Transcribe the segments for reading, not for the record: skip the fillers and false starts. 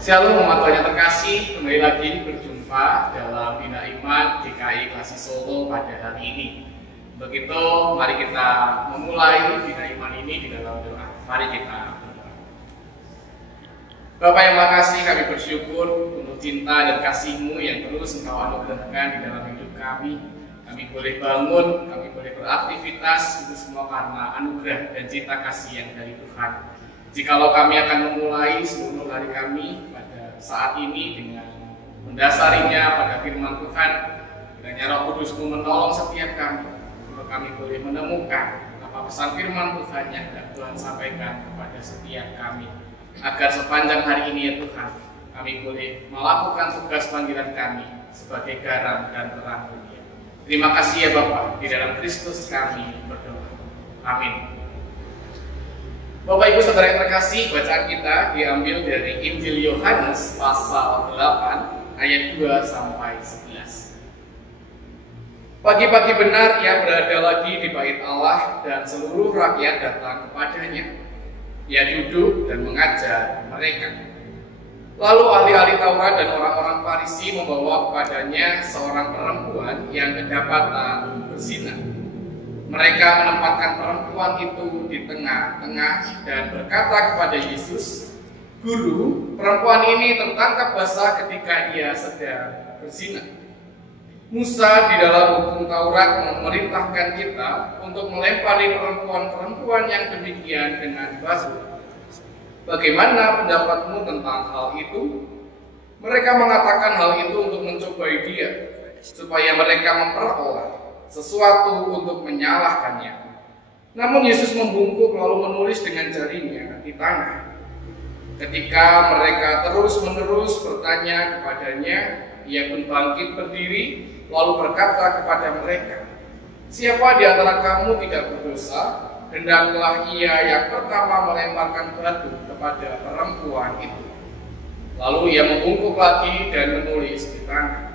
Shalom umat Tuhan yang terkasih, kembali lagi berjumpa dalam Bina Iman GKI Klasi Solo pada hari ini. Begitu, mari kita memulai Bina Iman ini di dalam doa. Mari kita berdoa. Bapak yang makasih, kami bersyukur untuk cinta dan kasih-Mu yang terus Engkau anugerahkan di dalam hidup kami. Kami boleh bangun, kami boleh beraktivitas, itu semua karena anugerah dan cinta kasih yang dari Tuhan. Jikalau kami akan memulai seluruh hari kami pada saat ini dengan mendasarinya pada firman Tuhan, kiranya Roh Kudus-Mu menolong setiap kami, untuk kami boleh menemukan apa pesan firman Tuhan yang Tuhan sampaikan kepada setiap kami, agar sepanjang hari ini ya Tuhan, kami boleh melakukan tugas panggilan kami sebagai garam dan terang dunia. Terima kasih ya Bapa, di dalam Kristus kami berdoa. Amin. Bapak Ibu Saudara yang terkasih, bacaan kita diambil dari Injil Yohanes pasal 8 ayat 2 sampai 11. Pagi-pagi benar ia berada lagi di bait Allah dan seluruh rakyat datang kepadanya. Ia duduk dan mengajar mereka. Lalu ahli-ahli Taurat dan orang-orang Farisi membawa kepadanya seorang perempuan yang kedapatan berzina. Mereka menempatkan perempuan itu di tengah-tengah dan berkata kepada Yesus, "Guru, perempuan ini tertangkap basah ketika ia sedang berzina. Musa di dalam hukum Taurat memerintahkan kita untuk melempari perempuan-perempuan yang demikian dengan batu. Bagaimana pendapatmu tentang hal itu?" Mereka mengatakan hal itu untuk mencobai dia, supaya mereka memperoleh sesuatu untuk menyalahkannya. Namun Yesus membungkuk lalu menulis dengan jarinya di tanah. Ketika mereka terus-menerus bertanya kepadanya, ia pun bangkit berdiri lalu berkata kepada mereka, "Siapa di antara kamu tidak berdosa, hendaklah ia yang pertama melemparkan batu kepada perempuan itu." Lalu ia membungkuk lagi dan menulis di tanah.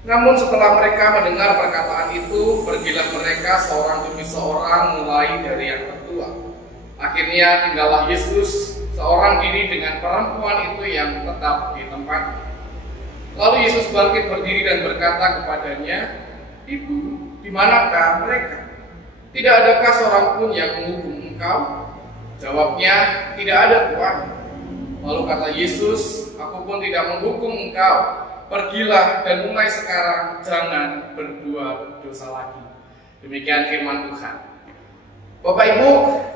Namun setelah mereka mendengar perkataan itu, pergilah mereka seorang demi seorang mulai dari yang tertua. Akhirnya tinggallah Yesus seorang diri dengan perempuan itu yang tetap di tempatnya. Lalu Yesus bangkit berdiri dan berkata kepadanya, "Ibu, di manakah mereka? Tidak adakah seorang pun yang menghukum engkau?" Jawabnya, "Tidak ada, Tuhan." Lalu kata Yesus, "Aku pun tidak menghukum engkau. Pergilah dan mulai sekarang jangan berbuat dosa lagi." Demikian firman Tuhan. Bapak Ibu,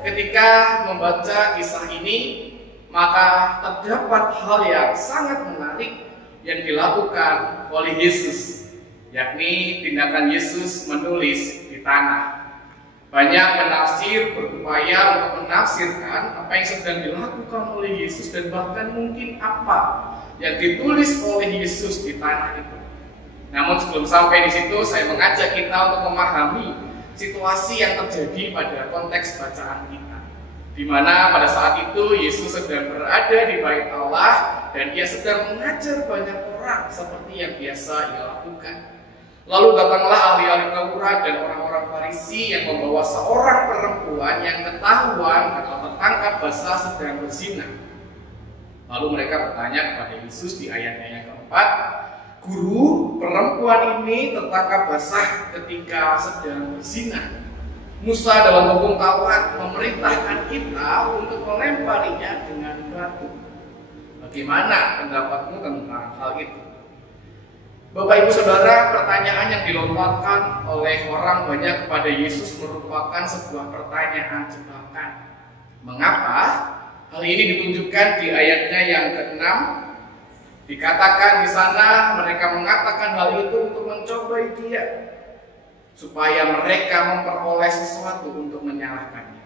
ketika membaca kisah ini, maka terdapat hal yang sangat menarik yang dilakukan oleh Yesus, yakni tindakan Yesus menulis di tanah. Banyak penafsir berupaya untuk menafsirkan apa yang sedang dilakukan oleh Yesus dan bahkan mungkin apa yang ditulis oleh Yesus di tanah itu. Namun sebelum sampai di situ, saya mengajak kita untuk memahami situasi yang terjadi pada konteks bacaan kita, di mana pada saat itu Yesus sedang berada di bait Allah dan ia sedang mengajar banyak orang seperti yang biasa ia lakukan. Lalu datanglah ahli-ahli Taurat dan orang-orang Farisi yang membawa seorang perempuan yang ketahuan atau tertangkap basah sedang berzina. Lalu mereka bertanya kepada Yesus di ayatnya yang keempat, "Guru, perempuan ini tertangkap basah ketika sedang berzina. Musa dalam hukum Taurat memerintahkan kita untuk melemparinya dengan batu. Bagaimana pendapatmu tentang hal itu?" Bapak Ibu Saudara, pertanyaan yang dilontarkan oleh orang banyak kepada Yesus merupakan sebuah pertanyaan jebakan. Mengapa? Hal ini ditunjukkan di ayatnya yang ke-6. Dikatakan di sana mereka mengatakan hal itu untuk mencobai dia, supaya mereka memperoleh sesuatu untuk menyalahkannya.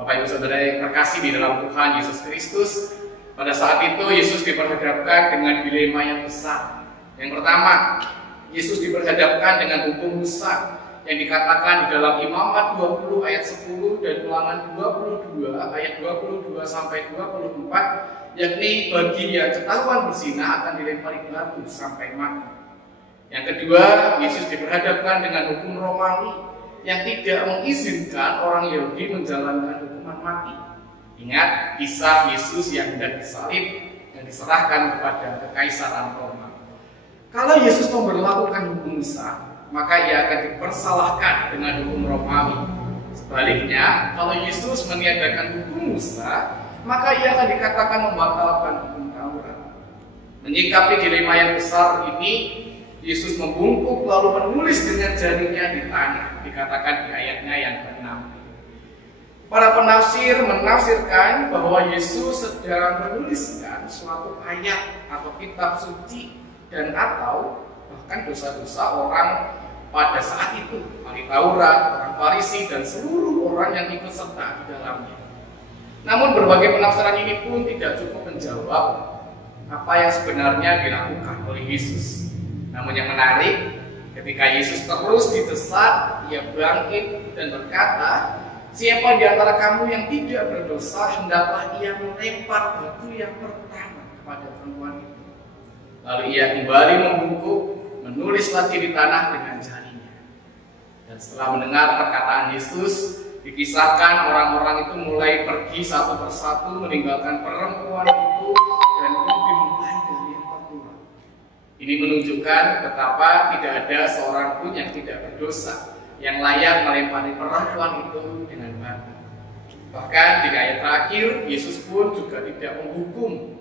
Bapak Ibu Saudara yang terkasih di dalam Tuhan Yesus Kristus, pada saat itu Yesus diperhadapkan dengan dilema yang besar. Yang pertama, Yesus diperhadapkan dengan hukum Musa yang dikatakan di dalam Imamat 20 ayat 10 dan Ulangan 22 ayat 22 sampai 24, yakni bagi yang ketahuan berzina akan dilempari batu sampai mati. Yang kedua, Yesus diperhadapkan dengan hukum Romawi yang tidak mengizinkan orang Yahudi menjalankan hukuman mati. Ingat kisah Yesus yang hendak disalib. dan diserahkan kepada kekaisaran Roma. Kalau Yesus memberlakukan hukum Musa, maka ia akan dipersalahkan dengan hukum Romawi. Sebaliknya, kalau Yesus meniadakan hukum Musa, maka ia akan dikatakan membatalkan hukum Taurat. Menyikapi dilema yang besar ini, Yesus membungkuk lalu menulis dengan jarinya di tanah, dikatakan di ayatnya yang ke-6. Para penafsir menafsirkan bahwa Yesus sedang menuliskan suatu ayat atau kitab suci dan atau bahkan dosa-dosa orang pada saat itu, ahli Taurat, orang Farisi, dan seluruh orang yang ikut serta di dalamnya. Namun berbagai penafsiran ini pun tidak cukup menjawab apa yang sebenarnya dilakukan oleh Yesus. Namun yang menarik, ketika Yesus terus didesak, ia bangkit dan berkata, "Siapa di antara kamu yang tidak berdosa, hendaklah ia melempar batu yang pertama kepada perempuan itu." Lalu ia kembali membungkuk, menulis lagi di tanah dengan jarinya. Dan setelah mendengar perkataan Yesus, dikisahkan orang-orang itu mulai pergi satu persatu meninggalkan perempuan itu dan dimulai dari yang tertua. Ini menunjukkan betapa tidak ada seorang pun yang tidak berdosa yang layak melempari perempuan itu dengan batu. Bahkan di ayat terakhir, Yesus pun juga tidak menghukum.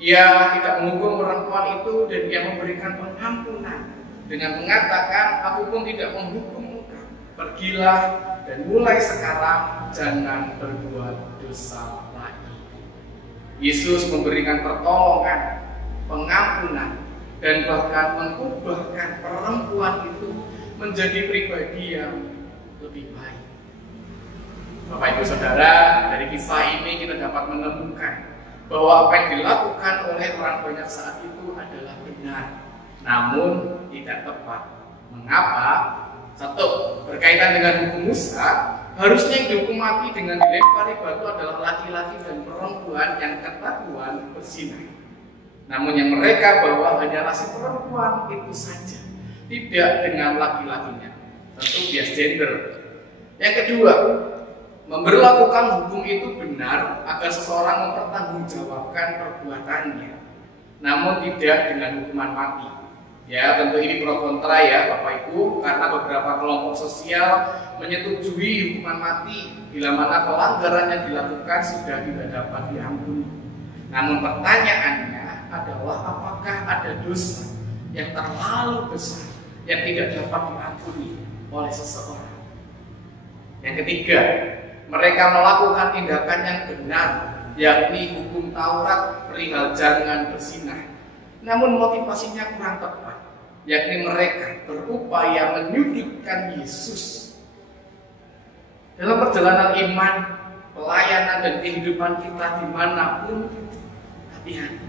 Ia tidak menghukum perempuan itu dan ia memberikan pengampunan dengan mengatakan, "Aku pun tidak menghukum engkau. Pergilah dan mulai sekarang jangan berbuat dosa lagi." Yesus memberikan pertolongan, pengampunan, dan bahkan mengubahkan perempuan itu menjadi pribadi yang lebih baik. Bapak Ibu Saudara, dari kisah ini kita dapat menemukan bahwa apa yang dilakukan oleh orang banyak saat itu adalah benar, namun tidak tepat. Mengapa? Satu, berkaitan dengan hukum Musa, harusnya yang dihukum mati dengan dilempari batu adalah laki-laki dan perempuan yang ketahuan berzina. Namun yang mereka bawa hanyalah si perempuan itu saja, tidak dengan laki-lakinya. Tentu bias gender. Yang kedua, memberlakukan hukum itu benar agar seseorang mempertanggungjawabkan perbuatannya, namun tidak dengan hukuman mati. Ya, tentu ini pro kontra ya Bapak Ibu, karena beberapa kelompok sosial menyetujui hukuman mati bila mana pelanggaran yang dilakukan sudah tidak dapat diampuni. Namun pertanyaannya adalah apakah ada dosa yang terlalu besar yang tidak dapat diampuni oleh seseorang? Yang ketiga, mereka melakukan tindakan yang benar, yakni hukum Taurat perihal jangan berzinah. Namun motivasinya kurang tepat, yakni mereka berupaya menyudutkan Yesus. Dalam perjalanan iman, pelayanan, dan kehidupan kita dimanapun, hati-hati,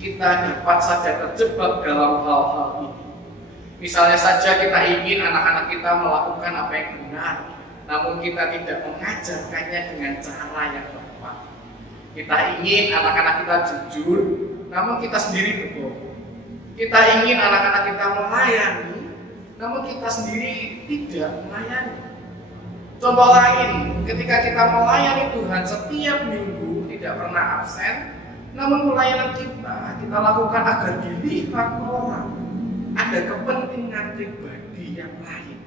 kita dapat saja terjebak dalam hal-hal ini. Misalnya saja kita ingin anak-anak kita melakukan apa yang benar, namun kita tidak mengajarkannya dengan cara yang tepat. Kita ingin anak-anak kita jujur, namun kita sendiri berbohong. Kita ingin anak-anak kita melayani, namun kita sendiri tidak melayani. Contoh lain, ketika kita melayani Tuhan setiap minggu, tidak pernah absen, namun pelayanan kita lakukan agar dilihat orang. Ada kepentingan pribadi yang lain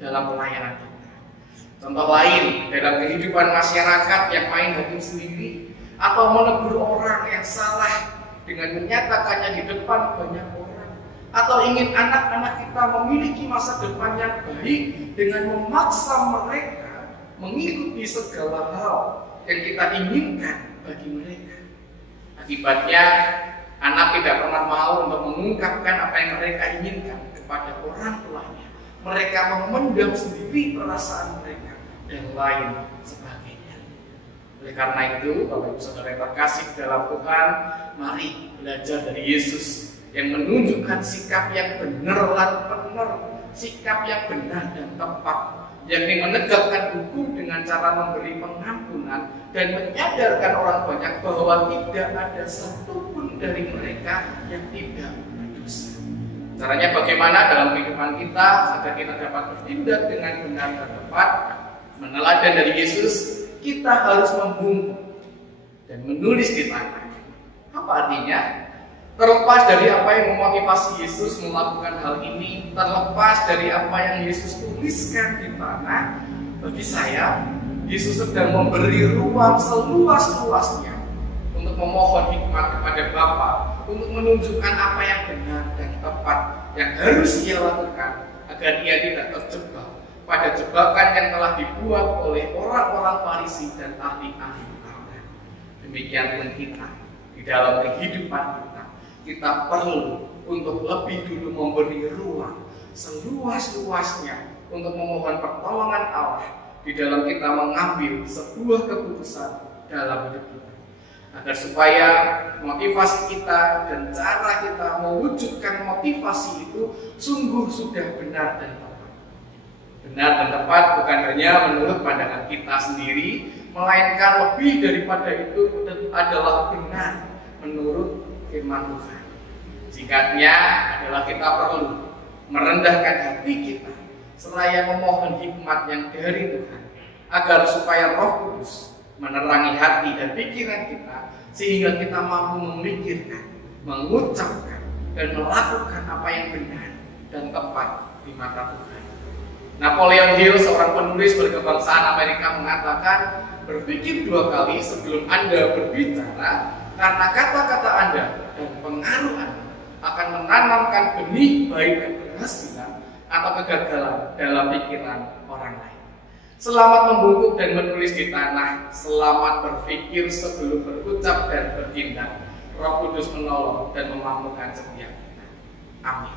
dalam pelayanan kita. Contoh lain, dalam kehidupan masyarakat yang main hakim sendiri atau menegur orang yang salah dengan menyatakannya di depan banyak orang, atau ingin anak-anak kita memiliki masa depan yang baik dengan memaksa mereka mengikuti segala hal yang kita inginkan bagi mereka. Akibatnya, anak tidak pernah mau untuk mengungkapkan apa yang mereka inginkan kepada orang tuanya. Mereka memendam sendiri perasaan mereka dan lain sebagainya. Oleh karena itu, Bapak Ibu Saudara yang terkasih dalam Tuhan, mari belajar dari Yesus yang menunjukkan sikap yang benar, sikap yang benar dan tepat, yakni menegakkan hukum dengan cara memberi pengampunan dan menyadarkan orang banyak bahwa tidak ada satupun dari mereka yang tidak berdosa. Caranya bagaimana dalam kehidupan kita agar kita dapat bertindak dengan benar dan tepat, meneladan dari Yesus, kita harus membungkuk dan menulis di tanah. Apa artinya? Terlepas dari apa yang memotivasi Yesus melakukan hal ini, terlepas dari apa yang Yesus tuliskan di tanah, bagi saya, Yesus sedang memberi ruang seluas-luasnya untuk memohon hikmat kepada Bapa, untuk menunjukkan apa yang benar dan tepat yang harus ia lakukan agar ia tidak terjebak pada jebakan yang telah dibuat oleh orang-orang Farisi dan ahli-ahli Taurat. Demikian pun kita di dalam kehidupan kita perlu untuk lebih dulu memberi ruang seluas-luasnya untuk memohon pertolongan Allah di dalam kita mengambil sebuah keputusan dalam hidup kita, agar supaya motivasi kita dan cara kita mewujudkan motivasi itu sungguh sudah benar dan tepat. Benar dan tepat bukan hanya menurut pandangan kita sendiri, melainkan lebih daripada itu adalah benar menurut firman Tuhan. Singkatnya adalah kita perlu merendahkan hati kita seraya memohon hikmat yang dari Tuhan, agar supaya Roh Kudus menerangi hati dan pikiran kita sehingga kita mampu memikirkan, mengucapkan, dan melakukan apa yang benar dan tepat di mata Tuhan. Napoleon Hill, seorang penulis berkebangsaan Amerika, mengatakan, berpikir 2 kali sebelum Anda berbicara, karena kata-kata Anda dan pengaruh Anda akan menanamkan benih baik keberhasilan atau kegagalan dalam pikiran orang lain. Selamat membungkuk dan menulis di tanah, selamat berpikir sebelum berucap dan bertindak. Roh Kudus menolong dan memampukan setiap kita. Amin.